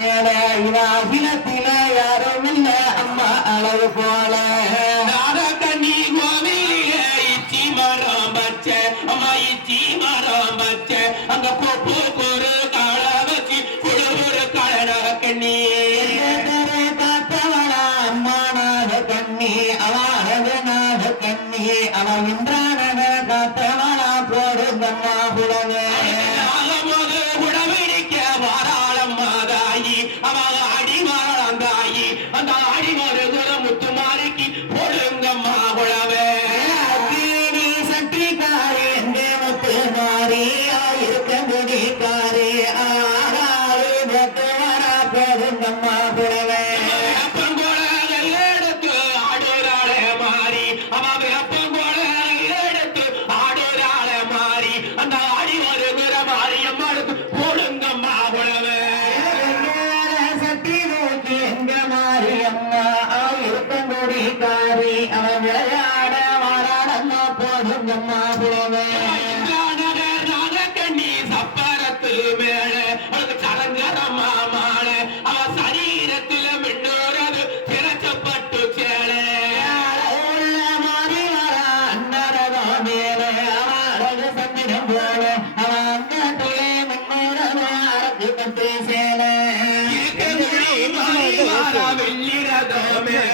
அகிலத்தில யாரும் இல்ல அம்மா அளவு போல நாடகண்ணி கோவிலே இச்சி மரம் பச்ச அம்மா இச்சி மரம் பச்ச அங்க பொப்பு ஒரு கால வச்சு ஒரு கால கண்ணி காத்தவளா அம்மா நாக கண்ணி அவாக கண்ணி அவ இன்றானக காத்தவளா போடுங்கம்மா புலவே அந்த அடிமாறு முத்துமாரிக்கு போடுங்கம்மா குழவே சட்டிக்காரி எங்க முத்து மாறி இருக்க முடிக்காரி ஆறு பத்துவரா போடுங்கம்மா குழவே எடுத்து ஆடுறாளே மாறி அவன் வெப்பம் போல எடுத்து ஆடுறாளே மாறி அந்த ஆடி வருகிற மாறி அம்மாளுக்கு போடுங்கம்மா குழவே காரி அவன் விளையாட வாராடம்மா போதுங்கம்மா புலவே கண்ணி சப்பரத்து மேல அவளுக்கு சரஞ்சரம்மா மால அவ சரீரத்தில் மின்னோரது திரச்சப்பட்டு சேல மாறி வர அன்னரதோ மேலே அவள் சந்திரம் போல